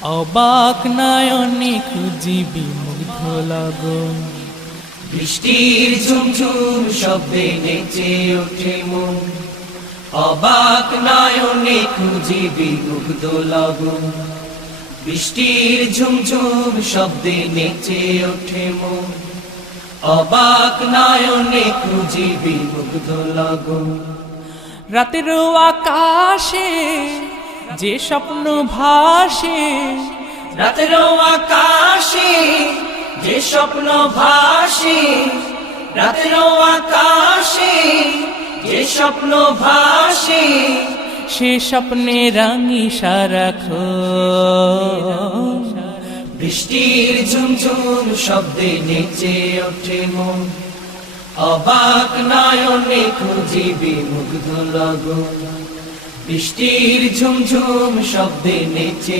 অবাক নয়নে খুঁজিবি মুগ্ধ লগন। বৃষ্টির ঝুমঝুম শব্দে নেচে ওঠে মন, অবাক নয়নে খুঁজিবি মুগ্ধ লগন। বৃষ্টির ঝুমঝুম শব্দে নেচে ওঠে মন, অবাক নয়নে খুঁজিবি মুগ্ধ লগন। রাতের আকাশে যে স্বপ্ন ভাসে, রাতের আকাশে যে স্বপ্ন ভাসে, রাতের আকাশে যে স্বপ্ন ভাসে, সে স্বপ্নে রাঙি সারাক্ষণ। বৃষ্টির ঝুমঝুম শব্দে নেচে ওঠে মন, অবাক নয়নে খুঁজিবি মুগ্ধ লগন। বৃষ্টির ঝুমঝুম শব্দে নেচে